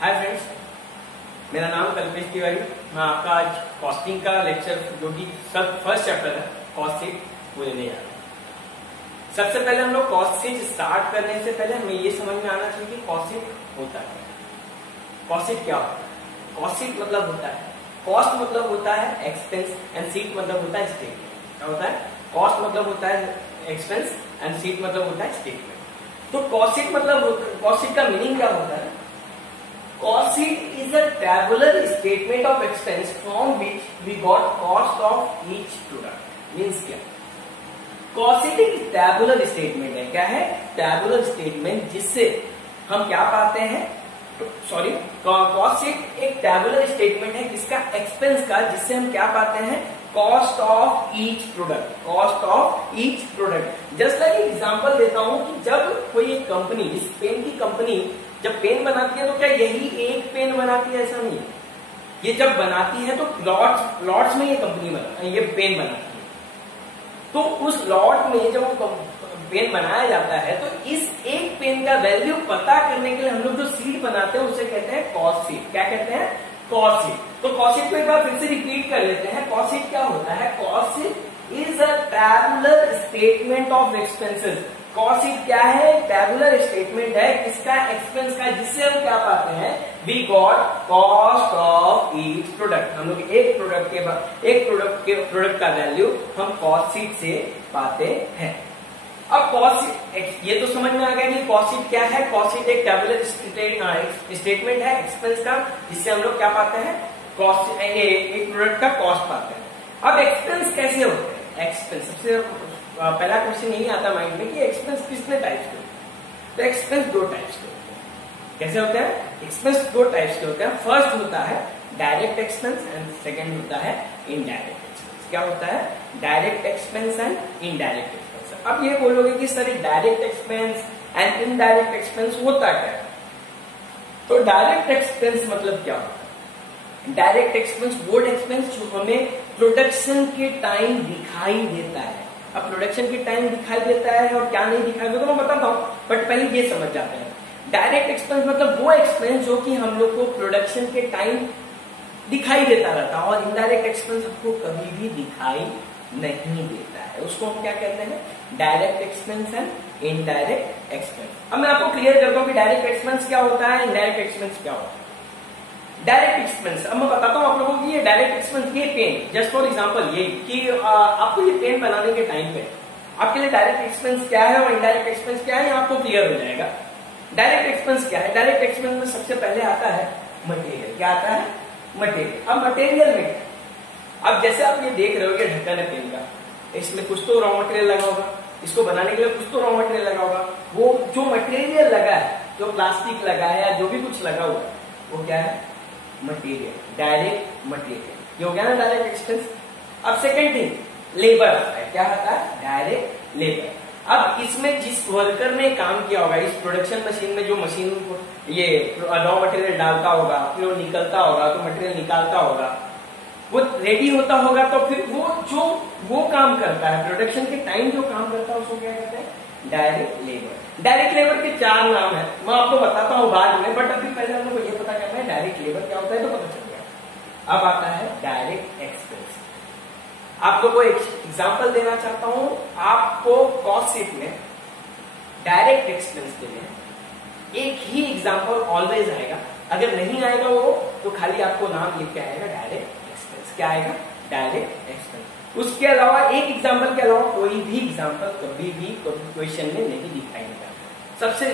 Hi friends, मेरा नाम कल्पेश तिवारी। मैं आपका आज कॉस्टिंग का लेक्चर जो कि सब फर्स्ट चैप्टर है कॉस्ट शीट वो लेने जा रहा हूँ। सबसे पहले हम लोग कॉस्ट शीट स्टार्ट करने से पहले हमें ये समझ में आना चाहिए कि कॉस्ट शीट होता है। कॉस्ट शीट क्या होता है? कॉस्ट शीट मतलब होता है, कॉस्ट मतलब होता है एक्सपेंस एंड शीट मतलब होता है स्टेटमेंट। क्या होता है? कॉस्ट मतलब होता है एक्सपेंस एंड शीट मतलब होता है स्टेटमेंट। तो कॉस्ट शीट मतलब कॉस्ट शीट का मीनिंग क्या होता है? Cost sheet is a tabular statement of expense from which we got cost of each product. Means क्या? Cost sheet एक tabular statement है। क्या है? Tabular statement जिससे हम क्या पाते हैं? सॉरी, cost sheet एक tabular statement है जिसका expense का, जिससे हम क्या पाते हैं? Cost of each product. Cost of each product. Just like example देता हूं कि जब कोई एक कंपनी, इस पेन की कंपनी जब पेन बनाती है तो क्या यही एक पेन बनाती है? ऐसा नहीं है। ये जब बनाती है तो लॉट्स में ये कंपनी ये पेन बनाती है। तो उस लॉट में जब वो पेन बनाया जाता है तो इस एक पेन का वैल्यू पता करने के लिए हम लोग जो शीट बनाते हैं उसे कहते हैं कॉस्ट शीट। क्या कहते हैं? Cost sheet. तो कॉस्ट शीट को एक बार फिर से रिपीट कर लेते हैं। कॉस्ट शीट क्या होता है? Cost sheet is a tabular statement of expenses. Cost sheet क्या है? टैबुलर स्टेटमेंट है किसका? एक्सपेंस का, जिससे हम क्या पाते हैं? We got cost of each product. हम लोग एक प्रोडक्ट का वैल्यू हम कॉस्ट शीट से पाते हैं। अब कॉस्ट शीट ये तो समझ में आ गया कि कॉस्ट शीट क्या है। कॉस्ट शीट एक टैबुलर स्टेटमेंट है एक्सपेंस का, जिससे हम लोग क्या पाते हैं? कॉस्ट, एक प्रोडक्ट का कॉस्ट पाते हैं। अब एक्सपेंस कैसे होते हैं? एक्सपेंस सबसे पहला क्वेश्चन यही आता माइंड में कि एक्सपेंस कितने टाइप्स के होते हैं? तो एक्सपेंस दो टाइप्स के होते हैं। कैसे होते हैं? एक्सपेंस दो टाइप्स के होते हैं। फर्स्ट होता है डायरेक्ट एक्सपेंस एंड सेकंड होता है इनडायरेक्ट एक्सपेंस। क्या होता है? Direct expense and indirect expense. अब ये बोलोगे कि sir direct expense and indirect expense होता क्या है? तो डायरेक्ट एक्सपेंस मतलब क्या होता है? डायरेक्ट एक्सपेंस वो एक्सपेंस जो हमें प्रोडक्शन के टाइम दिखाई देता है। अब प्रोडक्शन के टाइम दिखाई देता है और क्या नहीं दिखाई देता मैं बताता हूं, बट पहले ये समझ जाते हैं। डायरेक्ट एक्सपेंस मतलब वो एक्सपेंस जो कि हम लोग को प्रोडक्शन के टाइम दिखाई देता रहता है, और इनडायरेक्ट एक्सपेंस आपको कभी भी दिखाई नहीं देता है। उसको हम क्या कहते हैं? Direct expense and indirect expense. अब मैं आपको क्लियर करता हूं कि डायरेक्ट एक्सपेंस क्या होता है, इनडायरेक्ट एक्सपेंस क्या होता है। डायरेक्ट एक्सपेंस, अब मैं बताता हूं आप लोगों को ये डायरेक्ट एक्सपेंस, ये पेन, जस्ट फॉर एग्जांपल ये कि आपको ये पेन बनाने के टाइम पे आपके लिए डायरेक्ट एक्सपेंस क्या है और इनडायरेक्ट एक्सपेंस क्या है, ये आपको क्लियर हो जाएगा। डायरेक्ट एक्सपेंस क्या है? डायरेक्ट एक्सपेंस में सबसे पहले आता है मटेरियल। क्या आता है? मटेरियल। अब मटेरियल में अब जैसे आप ये देख रहे हो कि ढक्कन है पेन का, इसमें कुछ तो रॉ मटेरियल लगा होगा, इसको बनाने के लिए कुछ तो रॉ मटेरियल लगा होगा। वो जो मटेरियल लगा है, जो प्लास्टिक लगा है या जो भी कुछ लगा हुआ है, वो क्या है? Material, direct material. ये हो गया ना डायरेक्ट एक्सपेंस। अब सेकेंड थिंग, लेबर आता है। क्या आता है? Direct labour. अब इसमें जिस वर्कर ने काम किया होगा, इस प्रोडक्शन मशीन में जो मशीन को ये रॉ मटेरियल डालता होगा, फिर वो निकलता होगा तो मटेरियल निकालता होगा, वो रेडी होता होगा, तो फिर वो काम करता है प्रोडक्शन के टाइम, जो काम करता है उसको क्या कहते हैं? Direct labour. डायरेक्ट लेबर के चार नाम है, मैं आपको बताता हूं बाद में, बट अभी पहले हम लोग को ये पता करना है डायरेक्ट लेबर क्या होता है, तो पता चल गया। अब आता है डायरेक्ट एक्सपेंस। आप लोगों को एक एग्जांपल देना चाहता हूं। आपको कॉस्ट शीट में डायरेक्ट एक्सपेंस के लिए एक ही एग्जांपल ऑलवेज आएगा। अगर नहीं आएगा वो, तो खाली आपको नाम लिख के आएगा डायरेक्ट एक्सपेंस। क्या आएगा? Direct expense. उसके अलावा एक एग्जांपल के अलावा कोई भी एग्जांपल कभी भी क्वेश्चन में नहीं दिखाई देगा। सबसे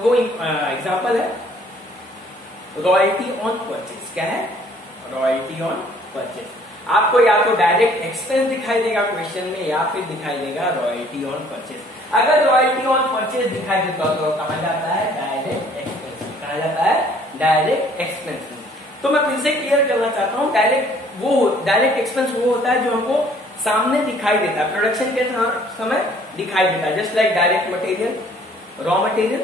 वो एग्जांपल है रॉयल्टी ऑन परचेज। क्या है? Royalty on purchase. आपको या तो डायरेक्ट एक्सपेंस दिखाई देगा क्वेश्चन में, या फिर दिखाई देगा रॉयल्टी ऑन परचेज। अगर रॉयल्टी ऑन परचेज दिखाई देता तो कहा जाता है डायरेक्ट एक्सपेंस। कहा जाता है डायरेक्ट एक्सपेंस। तो मैं फिर से क्लियर करना चाहता हूं, डायरेक्ट एक्सपेंस वो होता है जो हमको सामने दिखाई देता है, प्रोडक्शन के समय दिखाई देता है। Just like direct material, raw material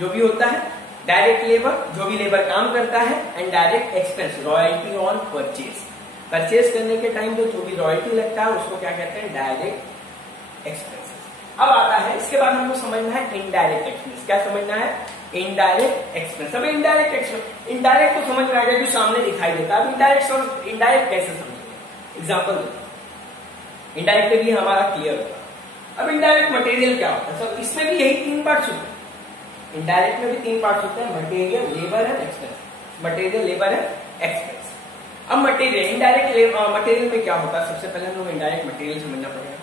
जो भी होता है, डायरेक्ट लेबर जो भी लेबर काम करता है, and direct expense royalty on purchase. Purchase करने के टाइम जो भी रॉयल्टी लगता है उसको क्या कहते हैं? Direct expenses. अब आता है, इसके बाद हमको समझना है इनडायरेक्ट एक्सपेंस। क्या समझना है? Indirect expense. अब इनडायरेक्ट एक्सपेंस, इनडायरेक्ट तो समझ में आ गया जो सामने दिखाई देता है। अब इनडायरेक्ट कैसे समझेंगे, एग्जाम्पल इनडायरेक्ट भी हमारा क्लियर होगा। अब इनडायरेक्ट मटेरियल क्या होता है सर, इसमें भी यही 3 पार्ट्स होते हैं। इनडायरेक्ट में भी 3 पार्ट्स होते हैं, material, labour and expense. Material, labour and expense. अब मटेरियल, इनडायरेक्ट मटेरियल में क्या होता है, सबसे पहले हम लोग इनडायरेक्ट मटेरियल समझना पड़ेगा।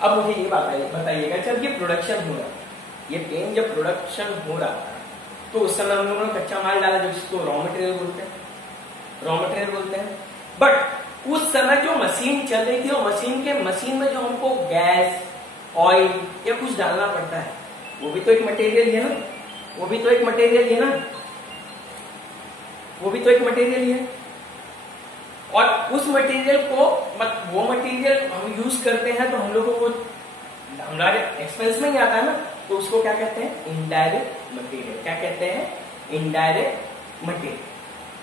अब मुझे ये बताइएगा, जब ये प्रोडक्शन हो रहा है, ये पेन जब प्रोडक्शन हो रहा है तो उस समय हम लोगों ने कच्चा माल डाला जो जिसको रॉ मटेरियल बोलते हैं। बट उस समय जो मशीन चल रही थी, वो मशीन में जो हमको गैस, ऑयल या कुछ डालना पड़ता है, वो भी तो एक मटेरियल है ना, वो भी तो एक मटेरियल है। और उस मटेरियल को वो मटेरियल हम यूज करते हैं तो हम लोगों को हमारे एक्सपेंस में ही आता है ना, तो उसको क्या कहते हैं, इनडायरेक्ट मटेरियल। क्या कहते हैं, इनडायरेक्ट मटेरियल।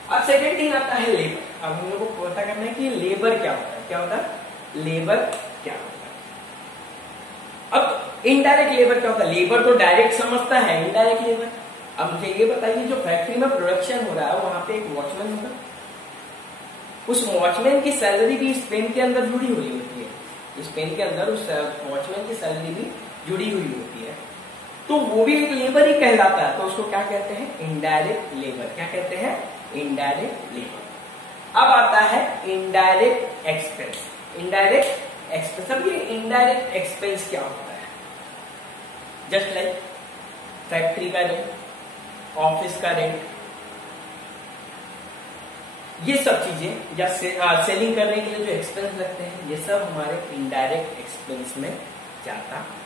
अब सेकेंड थिंग आता है लेबर। अब हम लोगों को पता करना है कि लेबर क्या होता है, लेबर क्या होता है। अब इनडायरेक्ट लेबर क्या होता है, लेबर तो डायरेक्ट समझता है, इनडायरेक्ट लेबर। अब मुझे ये बताइए, जो फैक्ट्री में प्रोडक्शन हो रहा है वहां पे एक वॉचमैन होगा, उस वॉचमैन की सैलरी भी इस पेन के अंदर जुड़ी हुई होती है। इस पेन के अंदर उस वॉचमैन की सैलरी भी जुड़ी हुई होती है, तो वो भी एक लेबर ही कहलाता है। तो उसको क्या कहते हैं, इनडायरेक्ट लेबर। क्या कहते हैं, इनडायरेक्ट लेबर। अब आता है इनडायरेक्ट एक्सपेंस। इनडायरेक्ट एक्सपेंस, अब ये इनडायरेक्ट एक्सपेंस क्या होता है, जस्ट लाइक फैक्ट्री का रेंट, ऑफिस का रेंट, ये सब चीजें या सेलिंग करने के लिए जो एक्सपेंस लगते हैं, ये सब हमारे इनडायरेक्ट एक्सपेंस में जाता है।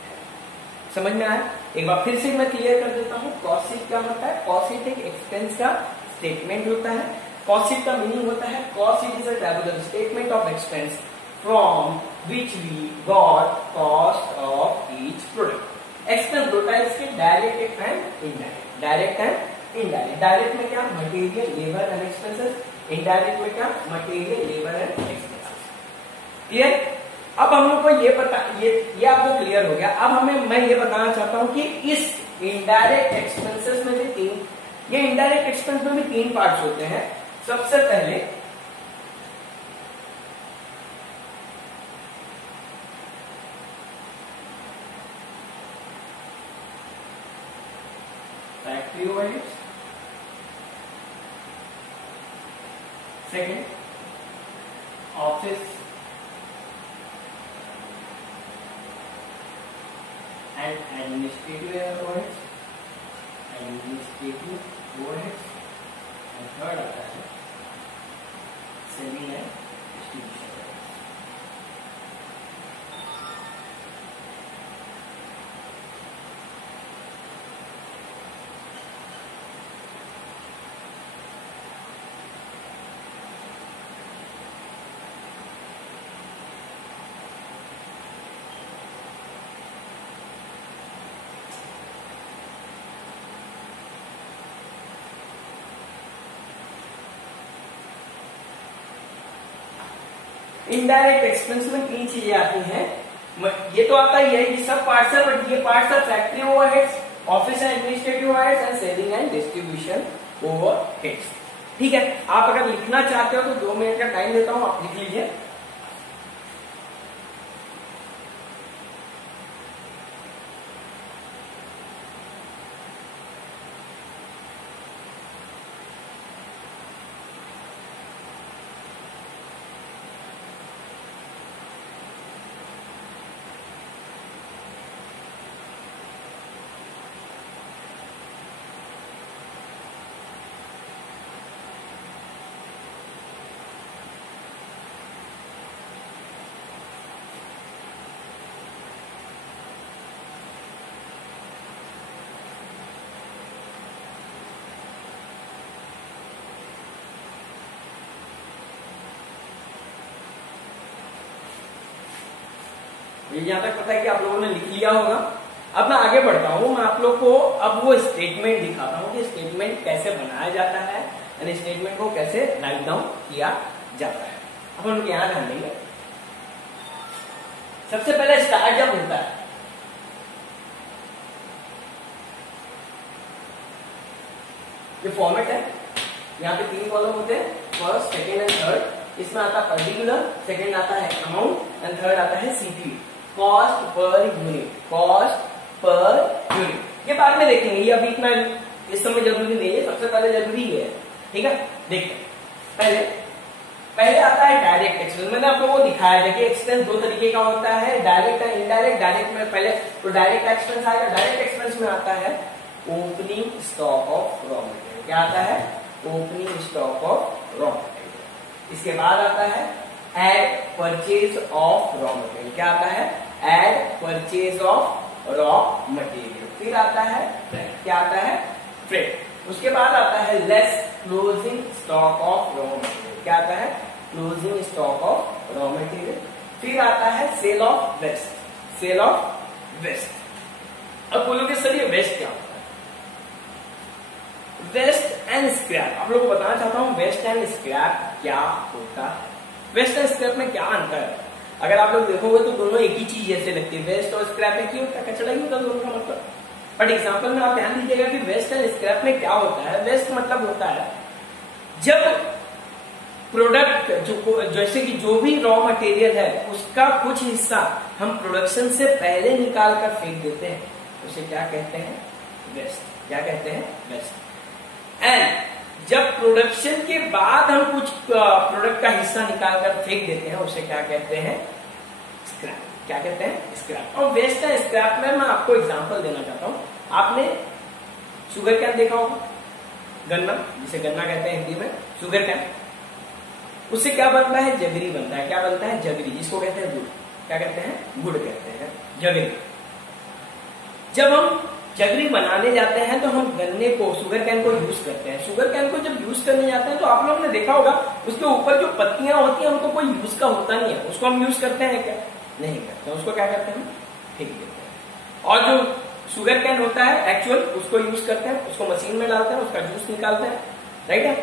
समझ में आया? एक बार फिर से मैं क्लियर कर देता हूँ। कॉस्ट शीट क्या होता है, कॉस्ट शीट एक एक्सपेंस का स्टेटमेंट होता है। कॉस्ट शीट का मीनिंग होता है, cost sheet is a tabular statement of expense from which we got cost of each product. Expense होता है इसके direct and indirect. Direct and indirect. Direct में क्या, material, labour and expenses. Indirect में क्या, material, labour and expenses. Clear? अब हम लोग को ये पता, ये आपको क्लियर हो गया। अब मैं ये बताना चाहता हूं कि इस इनडायरेक्ट एक्सपेंसेस में भी ये इनडायरेक्ट एक्सपेंस में भी 3 पार्ट्स होते हैं। सबसे पहले factory overheads, second office and administrative overheads, and third आता है selling and distribution overheads। Indirect expense में 3 चीजें आती हैं। ये तो आता ही है, ये सब पार्ट्स है, बट ये पार्ट्स है factory overheads, office and administrative overheads and selling and distribution overheads. ठीक है, आप अगर लिखना चाहते हो तो 2 मिनट का टाइम देता हूं, आप लिख लीजिए। यहां तक पता है कि आप लोगों ने लिख लिया होगा। अब मैं आगे बढ़ता हूं, मैं आप लोग को अब वो स्टेटमेंट दिखाता हूं कि स्टेटमेंट कैसे बनाया जाता है और स्टेटमेंट को कैसे राइट डाउन किया जाता है। अब हम लोग यहां ध्यान देंगे। सबसे पहले स्टार्ट जब होता है, ये फॉर्मेट है, यहाँ पे 3 कॉलम होते हैं, फर्स्ट, सेकेंड एंड थर्ड। इसमें आता है पर्टिकुलर, सेकेंड आता है अमाउंट एंड थर्ड आता है CPU, cost per unit, cost per unit. ये बाद में देखेंगे, ये अभी इतना इस समय जरूरी नहीं है, सबसे पहले जरूरी है, ठीक है। देखते पहले आता है डायरेक्ट एक्सपेंस। मैंने आप लोगों को दिखाया है कि एक्सपेंस 2 तरीके का होता है, डायरेक्ट एंड इनडायरेक्ट। डायरेक्ट में पहले तो डायरेक्ट एक्सपेंस आएगा। डायरेक्ट एक्सपेंस में आता है opening stock of raw material. क्या आता है? Opening stock of raw material. इसके बाद आता है add purchase of raw material. क्या आता है? Add purchase of raw material. फिर आता है फ्रेट। क्या आता है? फ्रेट। उसके बाद आता है less closing stock of raw material. क्या आता है? Closing stock of raw material. फिर आता है sale of waste, sale of waste. अब बोलोगे सर ये वेस्ट क्या होता है? वेस्ट एंड स्क्रैप, आप लोगों को बताना चाहता हूं वेस्ट एंड स्क्रैप क्या होता है। वेस्ट एंड स्क्रैप में क्या अंतर है? अगर आप लोग देखोगे तो दोनों एक ही चीज जैसे लगती है। वेस्ट और स्क्रैप में क्यों होता है? कचरा ही होता है दोनों का मतलब। बट एग्जाम्पल में आप ध्यान दीजिएगा कि वेस्ट एंड स्क्रैप में क्या होता है। वेस्ट मतलब होता है जब प्रोडक्ट जैसे कि जो भी रॉ मटेरियल है उसका कुछ हिस्सा हम प्रोडक्शन से पहले निकाल कर फेंक देते हैं, उसे क्या कहते हैं? वेस्ट। क्या कहते हैं? वेस्ट। एंड जब प्रोडक्शन के बाद हम कुछ प्रोडक्ट का हिस्सा निकाल कर फेंक देते हैं उसे क्या कहते हैं? स्क्रैप। क्या कहते हैं? स्क्रैप। और वेस्ट एंड स्क्रैप में मैं आपको एग्जांपल देना चाहता हूं। आपने शुगर कैन देखा होगा, गन्ना, जिसे गन्ना कहते हैं हिंदी में, शुगर कैन। उससे क्या बनता है? जगरी बनता है। क्या बनता है? जगरी, जिसको कहते हैं गुड़। क्या कहते हैं? गुड़ कहते हैं, जगरी। जब हम जगरी बनाने जाते हैं तो हम गन्ने को, शुगर कैन को यूज करते हैं। शुगर कैन को जब यूज करने जाते हैं तो आप लोगों ने देखा होगा उसके ऊपर जो पत्तियां होती हैं उनको कोई यूज का होता नहीं है, उसको हम यूज करते हैं क्या? नहीं करते। उसको क्या करते हैं? फेंक देते हैं। और जो शुगर कैन होता है एक्चुअल, उसको यूज करते हैं, उसको मशीन में डालते हैं, उसका जूस निकालते हैं, राइट है।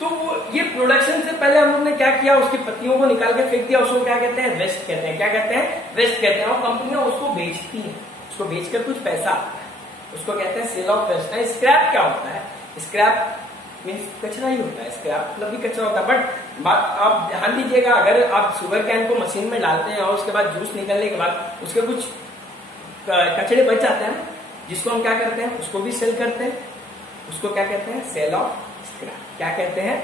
तो ये प्रोडक्शन से पहले हम लोग ने क्या किया? उसकी पत्तियों को निकाल के फेंक दिया, उसको क्या कहते हैं? वेस्ट कहते हैं। क्या कहते हैं? वेस्ट कहते हैं। और कंपनियां उसको बेचती हैं, उसको बेचकर कुछ पैसा आता है, उसको कहते हैं सेल ऑफ वेस्ट। स्क्रैप क्या होता है? स्क्रैप मीन्स कचरा ही होता है। स्क्रैप मतलब भी कचरा होता है। बट बात आप ध्यान दीजिएगा, अगर आप शुगर कैन को मशीन में डालते हैं और उसके बाद जूस निकलने के बाद उसके कुछ कचरे बच जाते हैं, जिसको हम क्या करते हैं? उसको भी सेल करते हैं, उसको क्या कहते हैं? Sale of scrap. क्या कहते हैं?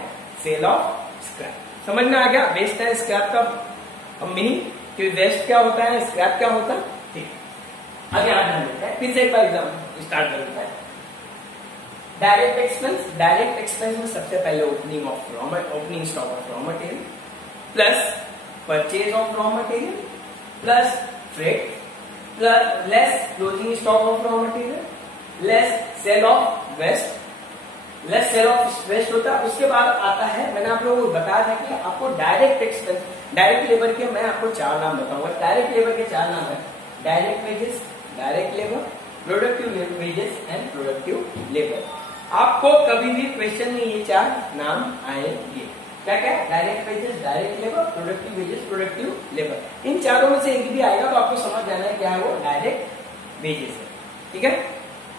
Sale of scrap. समझ में आ गया वेस्ट एंड स्क्रैप का मीनिंग कि वेस्ट क्या होता है, स्क्रैप क्या होता है? ठीक, आगे ध्यान देते हैं। फिर से एक बार एग्जाम स्टार्ट कर देता है। Direct expense. डायरेक्ट एक्सपेंस में सबसे पहले opening stock of raw material plus purchase of raw material plus freight plus less closing stock of raw material less sale of waste, less sale of waste होता है। उसके बाद आता है, मैंने आप लोगों को बताया था कि आपको डायरेक्ट एक्सपेंस, डायरेक्ट लेबर के मैं आपको 4 नाम बताऊंगा। डायरेक्ट लेबर के 4 नाम है, direct wages, direct labour, productive wages and productive labour. आपको कभी भी क्वेश्चन में ये 4 नाम आएंगे। क्या क्या? Direct wages, direct labour, productive wages, productive labour. इन चारों में से एक भी आएगा तो आपको समझ जाना है क्या है वो डायरेक्ट वेजेस है, ठीक है।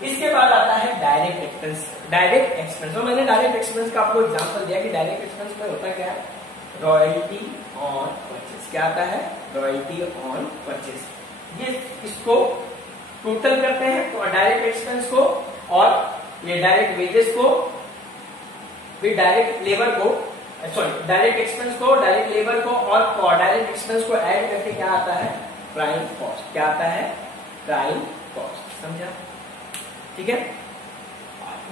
इसके बाद आता है डायरेक्ट एक्सपेंस। डायरेक्ट एक्सपेंस, और मैंने डायरेक्ट एक्सपेंस का आपको एग्जांपल दिया कि डायरेक्ट एक्सपेंस में होता क्या है? Royalty on purchase. क्या आता है? Royalty on purchase. ये इसको टोटल करते हैं तो डायरेक्ट एक्सपेंस को और ये डायरेक्ट वेजेस को, फिर डायरेक्ट लेबर को, सॉरी डायरेक्ट एक्सपेंस को, डायरेक्ट लेबर को और डायरेक्ट एक्सपेंस को ऐड करके क्या आता है? Prime cost. क्या आता है? Prime cost. समझा? ठीक है।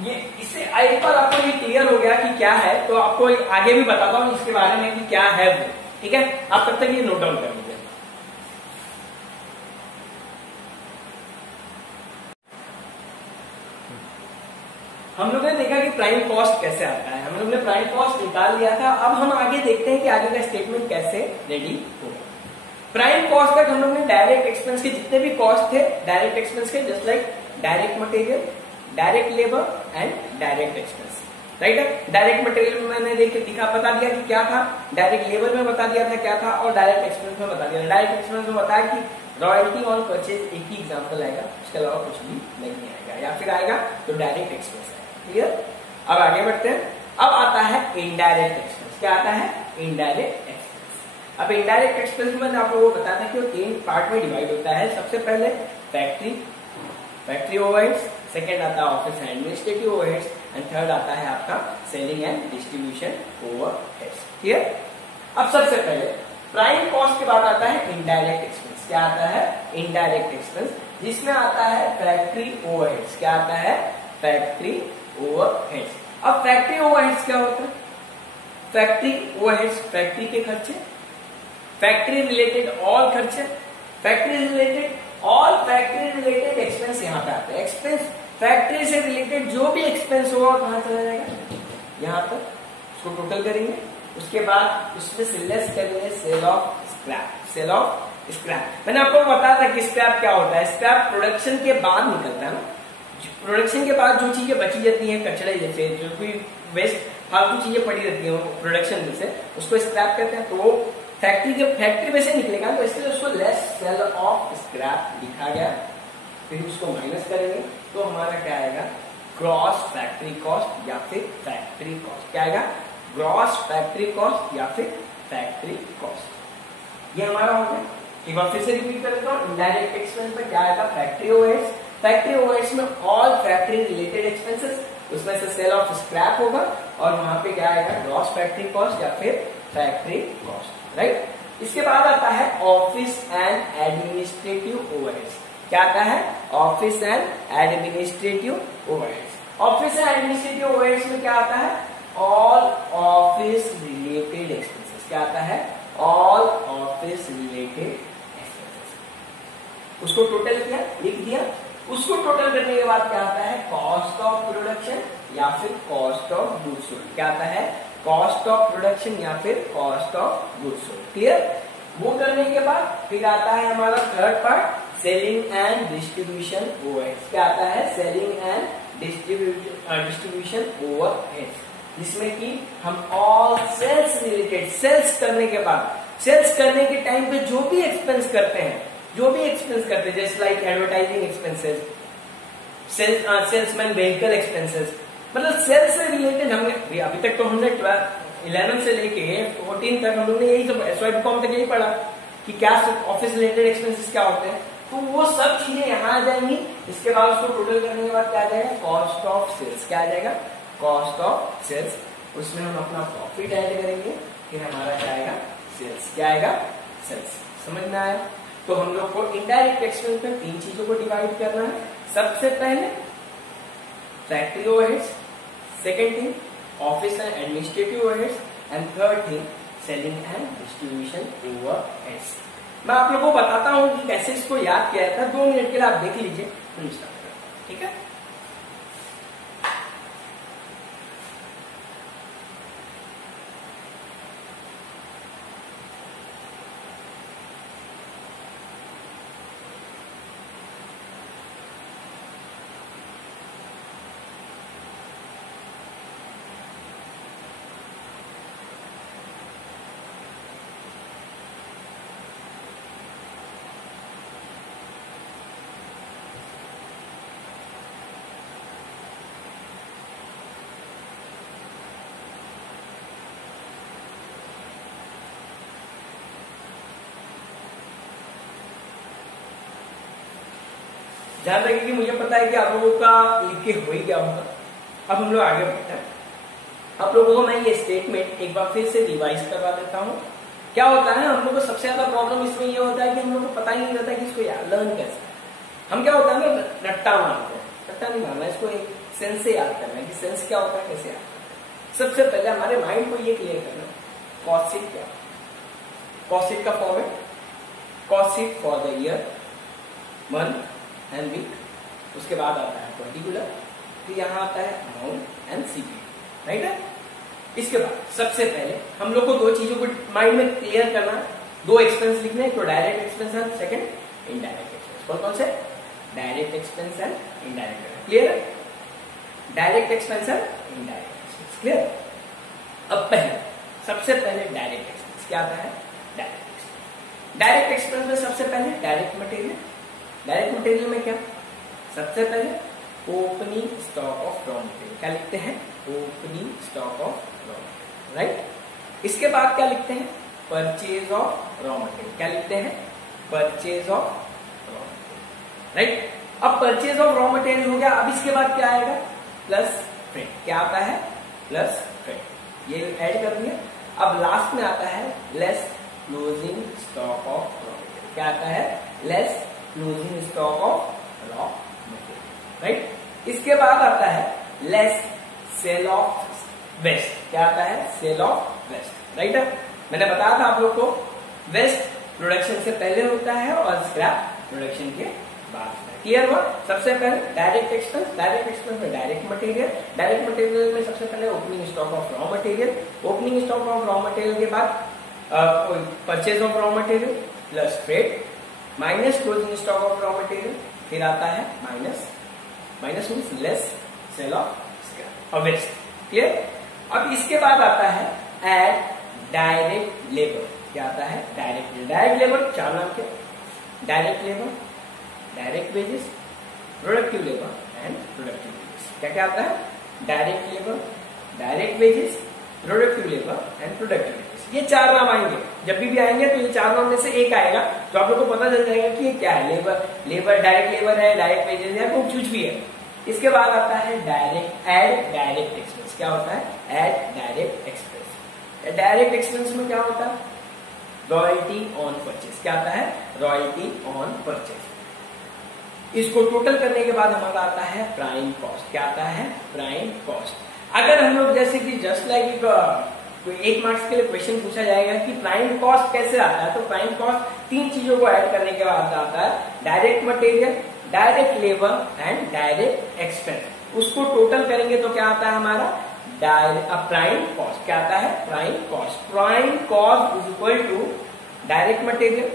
ये इससे एक बार आपको ये क्लियर हो गया कि क्या है तो आपको आगे भी बताता हूं इसके बारे में कि क्या है वो, ठीक है। आप तब तक ये नोट डाउन कर लीजिए। हम लोग ने देखा कि प्राइम कॉस्ट कैसे आता है, हम लोग ने प्राइम कॉस्ट निकाल लिया था। अब हम आगे देखते हैं कि आगे का स्टेटमेंट कैसे रेडी होगा। प्राइम कॉस्ट तक हम लोग ने डायरेक्ट एक्सपेंस के जितने भी कॉस्ट थे, डायरेक्ट एक्सपेंस के, just like direct material, direct labour and direct expense, right है। डायरेक्ट मटेरियल में मैंने बता दिया कि क्या था, डायरेक्ट लेबर में बता दिया था क्या था, और डायरेक्ट एक्सपेंस में बता दिया। डायरेक्ट एक्सपेंस में बताया कि रॉयल्टी ऑन परचेज एक ही एग्जांपल आएगा, उसके अलावा कुछ भी नहीं आएगा, या फिर आएगा तो डायरेक्ट एक्सपेंस है। क्लियर? अब आगे बढ़ते हैं। अब आता है इनडायरेक्ट एक्सपेंस। क्या आता है? Indirect expense. अब इनडायरेक्ट एक्सपेंस में मैंने आप लोगों को बताया था कि वो 3 पार्ट में डिवाइड होता है। सबसे पहले फैक्ट्री ओवरहेड्स, सेकंड आता है office and administrative overheads and third आता है आपका selling and distribution overheads. Clear? अब सबसे पहले प्राइम कॉस्ट के बाद आता है इनडायरेक्ट एक्सपेंस। क्या आता है? इनडायरेक्ट एक्सपेंस, जिसमें आता है फैक्ट्री ओवरहेड्स। क्या आता है? Factory overheads. अब फैक्ट्री ओवरहेड्स क्या होता है? फैक्ट्री ओवरहेड्स फैक्ट्री के खर्चे, फैक्ट्री रिलेटेड ऑल खर्चे, factory related all factory related expense यहाँ पे आते हैं। एक्सपेंस फैक्ट्री से रिलेटेड जो भी एक्सपेंस होगा कहां चला जाएगा? यहाँ पर उसको टोटल करेंगे, उसके बाद उसमें से लेस करेंगे sale of scrap. Sale of scrap मैंने आपको बताया था कि स्क्रैप क्या होता है। स्क्रैप प्रोडक्शन के बाद निकलता है ना, प्रोडक्शन के बाद जो चीजें बची जाती हैं, कचड़े जैसे जो भी वेस्ट फालतू चीजें पड़ी रहती हैं प्रोडक्शन में से, उसको स्क्रैप कहते हैं। तो फैक्ट्री में से निकलेगा, तो इसलिए उसको लेस सेल ऑफ स्क्रैप लिखा गया। फिर उसको माइनस करेंगे तो हमारा क्या आएगा? ग्रॉस फैक्ट्री कॉस्ट या फिर फैक्ट्री कॉस्ट। क्या आएगा? ग्रॉस फैक्ट्री कॉस्ट या फिर फैक्ट्री कॉस्ट। ये हमारा हो गया। एक बार फिर से रिपीट कर देता हूं। इनडायरेक्ट एक्सपेंस में क्या आएगा? Factory overheads. फैक्ट्री ओवरहेड्स में ऑल फैक्ट्री रिलेटेड एक्सपेंसेस, उसमें से सेल ऑफ स्क्रैप होगा और वहां पे क्या आएगा? ग्रॉस फैक्ट्री कॉस्ट या फिर फैक्ट्री कॉस्ट। राइट? इसके बाद आता है ऑफिस एंड एडमिनिस्ट्रेटिव ओवरहेड्स। क्या आता है? Office and administrative overheads. Office and administrative overheads में क्या आता है? All office related expenses. क्या आता है? All office related expenses. उसको टोटल किया, लिख दिया। उसको टोटल करने के बाद क्या आता है? कॉस्ट ऑफ प्रोडक्शन या फिर कॉस्ट ऑफ गुड्स सोल्ड। क्या आता है? कॉस्ट ऑफ प्रोडक्शन या फिर cost of goods sold. Clear? वो करने के बाद फिर आता है हमारा third part, selling and distribution overheads. क्या आता है? सेलिंग एंड डिस्ट्रीब्यूशन ओवरहेड्स, जिसमें कि हम ऑल सेल्स रिलेटेड, सेल्स करने के बाद, सेल्स करने के टाइम पे जो भी एक्सपेंस करते हैं, just like advertising expenses, salesman vehicle expenses, मतलब सेल्स से रिलेटेड हमने अभी तक तो हमने 11 से लेके 14 तक हम लोग ने यही सब SYBCom तक यही पढ़ा कि क्या ऑफिस रिलेटेड एक्सपेंसेस क्या होते हैं। तो वो सब चीजें यहाँ आ जाएंगी। इसके बाद उसको टोटल करने के बाद क्या आ जाएगा? Cost of sales. क्या आ जाएगा? Cost of sales. उसमें हम अपना प्रॉफिट ऐड करेंगे, फिर हमारा क्या आएगा? सेल्स। क्या आएगा? सेल्स। समझ में आया? तो हम लोग को इनडायरेक्ट एक्सपेंस में 3 चीजों को डिवाइड करना है। सबसे पहले factory overheads, second thing office and administrative overheads and third thing selling and distribution overheads. मैं आप लोगों को बताता हूं कि कैसे इसको याद किया था। 2 मिनट के लिए आप देख लीजिए, फिर स्टार्ट करते हैं। ठीक है? ध्यान रखिए कि मुझे पता है कि आप लोगों का लिख के हो ही गया होगा। अब हम लोग आगे बढ़ते हैं। आप लोगों को मैं ये स्टेटमेंट एक बार फिर से रिवाइज करवा देता हूँ। क्या होता है, हम लोग को सबसे ज्यादा प्रॉब्लम इसमें ये होता है कि हम लोग को पता ही नहीं रहता कि इसको लर्न कैसे। हम क्या होता है ना, रट्टा मारते हैं। रट्टा नहीं मारना, इसको एक सेंस से याद करना है कि सेंस क्या होता है, कैसे याद करना है। सबसे पहले हमारे माइंड को ये क्लियर करना है कॉस्ट शीट क्या। कॉस्ट शीट का format, cost sheet for the year, month and week, उसके बाद आता है पर्टिकुलर, फिर यहाँ आता है अमाउंट एंड सीपी, राइट है। इसके बाद सबसे पहले हम लोग को दो चीजों को माइंड में क्लियर करना है, दो एक्सपेंस लिखने हैं, तो direct expense and second indirect expense. कौन कौन से? Direct expense and indirect. Clear है? Direct expense and indirect expense clear. अब पहले सबसे पहले डायरेक्ट एक्सपेंस क्या आता है? Direct expense. डायरेक्ट एक्सपेंस में सबसे पहले डायरेक्ट मटेरियल। डायरेक्ट मटेरियल में क्या, सबसे पहले opening stock of raw material. क्या लिखते हैं? Opening stock of raw material, right. इसके बाद क्या लिखते हैं, परचेज ऑफ रॉ मटेरियल। क्या लिखते हैं, purchase of raw material, right. अब परचेज ऑफ रॉ मटेरियल हो गया। अब इसके बाद क्या आएगा, प्लस फ्रेट। क्या आता है, प्लस फ्रेट, ये ऐड कर दिया। अब लास्ट में आता है less closing stock of raw material. क्या आता है, less closing stock of raw material, right. इसके बाद आता है लेस सेल ऑफ वेस्ट। क्या आता है, सेल ऑफ वेस्ट, राइट। मैंने बताया था आप लोग को, वेस्ट प्रोडक्शन से पहले होता है और स्क्रैप प्रोडक्शन के बाद। क्लियर हुआ। सबसे पहले डायरेक्ट एक्सपेंस, डायरेक्ट एक्सपेंस में डायरेक्ट मटेरियल, डायरेक्ट मटेरियल में सबसे पहले opening stock of raw material, opening stock of raw material के बाद purchase of raw material plus freight minus closing stock of raw material, फिर आता है minus, minus means less sale of scrap और waste. Clear. अब इसके बाद आता है एड डायरेक्ट लेबर। क्या आता है, डायरेक्ट, डायरेक्ट लेबर चार नाम के, direct labour, direct wages, productive labour and productive wages. क्या क्या आता है, direct labour, direct wages, productive labour and productive wages. ये चार नाम आएंगे, जब भी आएंगे तो ये चार नाम में से एक आएगा, तो आप लोग को पता चल जाएगा कि ये क्या है, लेबर, लेबर डायरेक्ट लेबर है, डायरेक्ट वेजेस है, कुछ भी है। इसके बाद आता है डायरेक्ट एड डायरेक्ट एक्सपेंस। क्या होता है, add direct expense. Direct expense में क्या होता है, रॉयल्टी ऑन परचेज। क्या आता है, रॉयल्टी ऑन परचेज। इसको टोटल करने के बाद हमारा आता है प्राइम कॉस्ट। क्या आता है, प्राइम कॉस्ट। अगर हम लोग जैसे कि जस्ट लाइक कोई 1 मार्क्स के लिए क्वेश्चन पूछा जाएगा कि प्राइम कॉस्ट कैसे आता है, तो प्राइम कॉस्ट 3 चीजों को ऐड करने के बाद आता है direct material, direct labour and direct expense. उसको टोटल करेंगे तो क्या आता है हमारा प्राइम कॉस्ट। क्या आता है, prime cost. Prime cost is equal to direct material,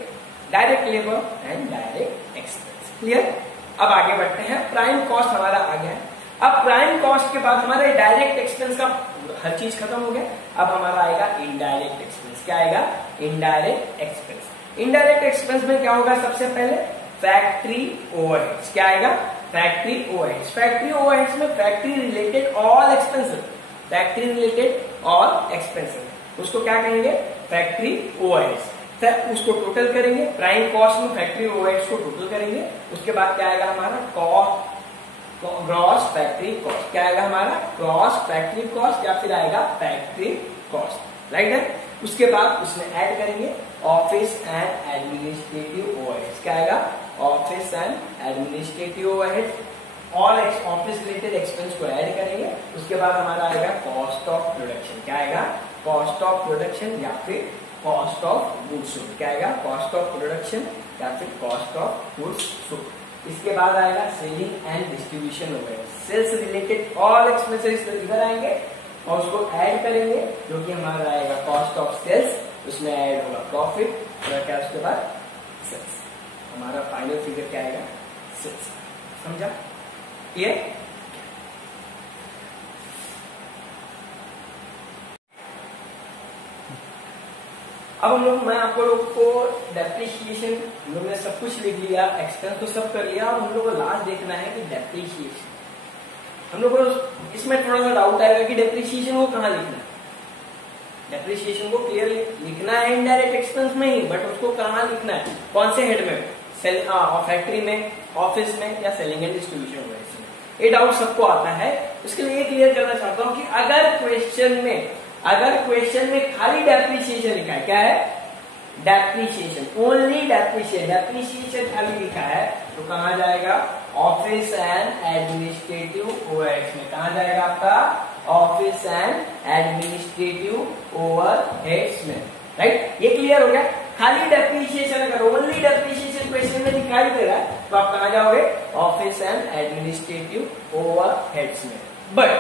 direct labour and direct expense. Clear. अब आगे बढ़ते हैं, प्राइम कॉस्ट हमारा आ गया। अब प्राइम कॉस्ट के बाद हमारे डायरेक्ट एक्सपेंस का हर चीज खत्म हो गया। अब हमारा आएगा इनडायरेक्ट एक्सपेंस। क्या आएगा, इनडायरेक्ट एक्सपेंस। इनडायरेक्ट एक्सपेंस में क्या होगा, सबसे पहले फैक्ट्री ओवरहेड्स। क्या आएगा, फैक्ट्री ओवरहेड्स। फैक्ट्री ओवरहेड्स में factory related all expenses, factory related all expenses, उसको क्या कहेंगे, फैक्ट्री ओवरहेड्स। उसको टोटल करेंगे, प्राइम कॉस्ट में फैक्ट्री ओवरहेड्स को टोटल करेंगे। उसके बाद क्या आएगा हमारा ग्रॉस फैक्ट्री कॉस्ट। क्या आएगा हमारा, ग्रॉस फैक्ट्री कॉस्ट या फिर आएगा फैक्ट्री कॉस्ट, राइट है। उसके बाद उसमें ऐड करेंगे ऑफिस एंड एडमिनिस्ट्रेटिव ओवरहेड्स। क्या आएगा, office and administrative overheads, all office related expense को ऐड करेंगे। उसके बाद हमारा आएगा कॉस्ट ऑफ प्रोडक्शन। क्या आएगा, कॉस्ट ऑफ प्रोडक्शन या फिर कॉस्ट ऑफ गुड्स सोल्ड। क्या आएगा, कॉस्ट ऑफ प्रोडक्शन या फिर कॉस्ट ऑफ गुड्स सोल्ड। इसके बाद आएगा selling and distribution overheads, sales related all expenses इधर आएंगे और उसको ऐड करेंगे, जो कि हमारा आएगा कॉस्ट ऑफ सेल्स, उसमें ऐड होगा प्रॉफिट, क्या उसके बाद सेल्स। हमारा फाइनल फिगर क्या आएगा, सेल्स। समझा, ये अब हम लोग, मैं आपको लोग को डेप्रिशिएशन, हम लोग ने सब कुछ लिख लिया, एक्सपेंस तो सब कर लिया। अब हम लोग को लास्ट देखना है कि डेप्रिशिएशन, हम लोग को इसमें थोड़ा सा डाउट आएगा कि डेप्रिशिएशन को कहाँ लिखना है। डेप्रिशिएशन को क्लियरली लिखना है इनडायरेक्ट एक्सपेंस में ही, बट उसको कहाँ लिखना है, कौन से हेड में, फैक्ट्री में, ऑफिस में या सेलिंग एंड डिस्ट्रीब्यूशन ओवरहेड्स में। ये डाउट सबको आता है। उसके लिए ये क्लियर करना चाहता हूँ कि अगर क्वेश्चन में खाली डेप्रिशिएशन लिखा है, क्या है, डेप्रिशिएशन, ओनली डेप्रिशिएशन खाली लिखा है, तो कहाँ जाएगा, ऑफिस एंड एडमिनिस्ट्रेटिव ओवरहेड्स में। कहाँ जाएगा आपका, ऑफिस एंड एडमिनिस्ट्रेटिव ओवरहेड्स में, राइट। ये क्लियर हो गया। खाली डेप्रिशिएशन, अगर ओनली डेप्रिशिएशन क्वेश्चन में दिखाई दे रहा है तो आप कहाँ जाओगे, ऑफिस एंड एडमिनिस्ट्रेटिव ओवरहेड्स में। बट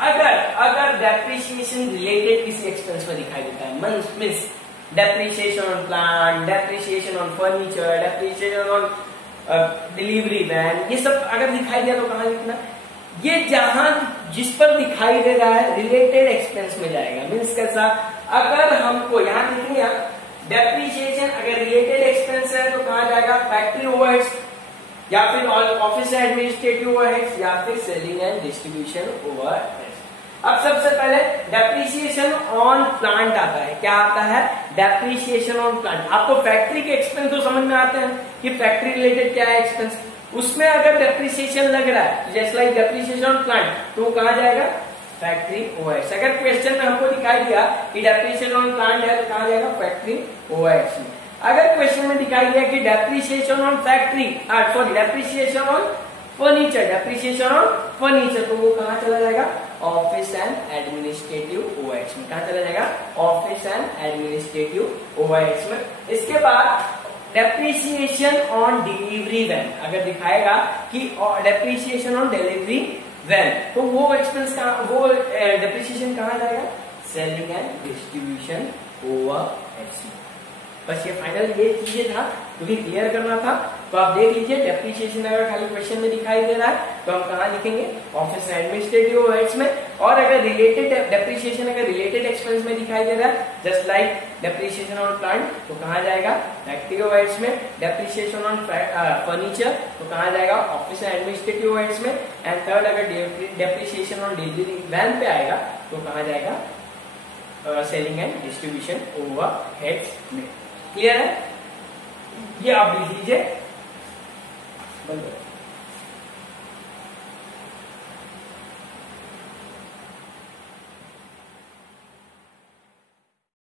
अगर डेप्रिशिएशन रिलेटेड किसी एक्सपेंस में दिखाई देता है, means depreciation on plant, depreciation on furniture, depreciation on delivery van, ये सब अगर दिखाई दिया तो कहाँ लिखना, ये जहां जिस पर दिखाई दे रहा है रिलेटेड एक्सपेंस में जाएगा। मीन्स कैसा, अगर हमको यहाँ लिखेंगे डेप्रिशिएशन अगर रिलेटेड एक्सपेंस है तो कहाँ जाएगा, फैक्ट्री ओवरहेड्स या फिर ऑफिस एडमिनिस्ट्रेटिव ओवरहेड्स या फिर selling and distribution overheads. Depreciation on plant आता है। क्या आता है? Depreciation on plant. आपको फैक्ट्री के एक्सपेंस तो समझ में आते हैं कि फैक्ट्री रिलेटेड क्या है एक्सपेंस, उसमें अगर डेप्रिसिएशन लग रहा है जैसे लाइक डेप्रिसिएशन ऑन प्लांट, तो वो कहाँ जाएगा? Factory OH. अगर क्वेश्चन में हमको दिखाई दिया कि डेप्रिसिएशन ऑन प्लांट है तो कहाँ जाएगा? फैक्ट्री ओएच में। अगर क्वेश्चन में दिखाई दिया कि depreciation on factory sorry depreciation on furniture, depreciation on furniture, तो वो कहाँ चला जाएगा? ऑफिस एंड एडमिनिस्ट्रेटिव ओएच में। कहाँ चला जाएगा? ऑफिस एंड एडमिनिस्ट्रेटिव ओएच में। इसके बाद डेप्रिसिएशन ऑन डिलीवरी वैन, अगर दिखाएगा कि डेप्रिसिएशन ऑन डिलीवरी वैन, तो वो एक्सपेंस कहाँ, वो डेप्रिसिएशन कहाँ जाएगा? सेलिंग एंड डिस्ट्रीब्यूशन ओवरहेड्स में। बस ये फाइनल ये चीजें था क्योंकि क्लियर करना था। तो आप देख लीजिए डेप्रिसिएशन अगर खाली क्वेश्चन में दिखाई दे रहा है तो हम कहाँ लिखेंगे? ऑफिस एडमिनिस्ट्रेटिव ओवरहेड्स में। और अगर रिलेटेड डेप्रिसिएशन अगर रिलेटेड एक्सपेंस में दिखाई दे रहा है just like depreciation on plant, तो कहाँ जाएगा? फैक्ट्री ओवरहेड्स में। डेप्रिसिएशन ऑन फर्नीचर तो कहाँ जाएगा? ऑफिस एंड एडमिनिस्ट्रेटिव ओवरहेड्स में। एंड थर्ड अगर डेप्रिसिएशन ऑन डिलीवरी वैन पे आएगा तो कहाँ जाएगा? सेलिंग एंड डिस्ट्रीब्यूशन ओवरहेड्स में। क्लियर है? ये आप लिख लीजिए।